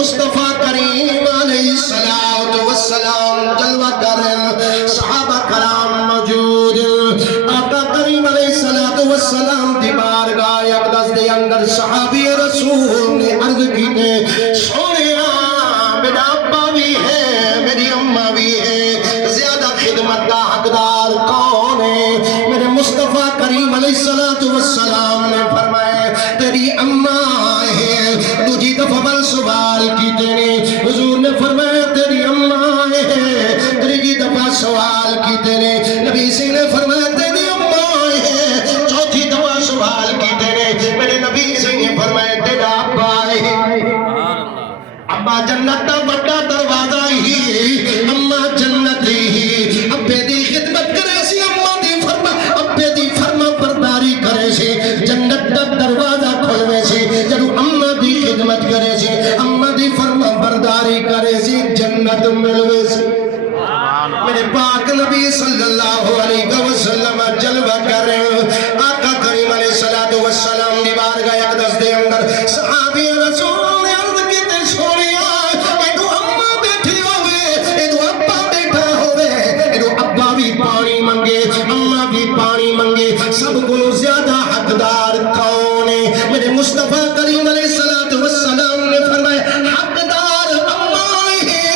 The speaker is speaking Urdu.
مصطفیٰ کریم علیہ السلام جلوہ کر صحابہ کرام موجود آقا کریم علیہ السلام دی بارگاہ اقدس دے اندر صحابی رسول نے عرض کی تے سونیا میرا ابا بھی ہے میری اماں بھی ہے زیادہ خدمت کا حقدار کون ہے میرے مصطفیٰ کریم علیہ السلام نے فرمایا تیری اماں ہے تجھی دفعہ بل سوال کی تینے حضور نے فرمایا تیری اماں ہے تیری دفعہ سوال کی تینے نبی سے نے فرمایا تیری اماں ہے چوتھی دفعہ سوال کی تینے میرے نبی سے نے فرمایا تیرا ابا ہے ابا جنت دا بڑا دروازہ ہی اماں جنت ہی ابے دی خدمت کرے سی اماں دی فرما ابے دی فرما برداری کرے سی جنت دا دروازہ کھولوے سی جدو اماں دی خدمت کرے سی اماں دی فرما برداری کرے سی جنت ملوے سی میرے پاک نبی صلی اللہ علیہ وسلم جلوہ کرے آقا کریم علیہ السلام دی بارگاہ اقدس دے اندر صحابی رسول نے عرض کی تے سونیا ایدو اماں بیٹھی ہوئے ایدو ابا بیٹھا ہوئے ایدو ابا بھی پانی منگے اماں بھی پانی منگے سب کو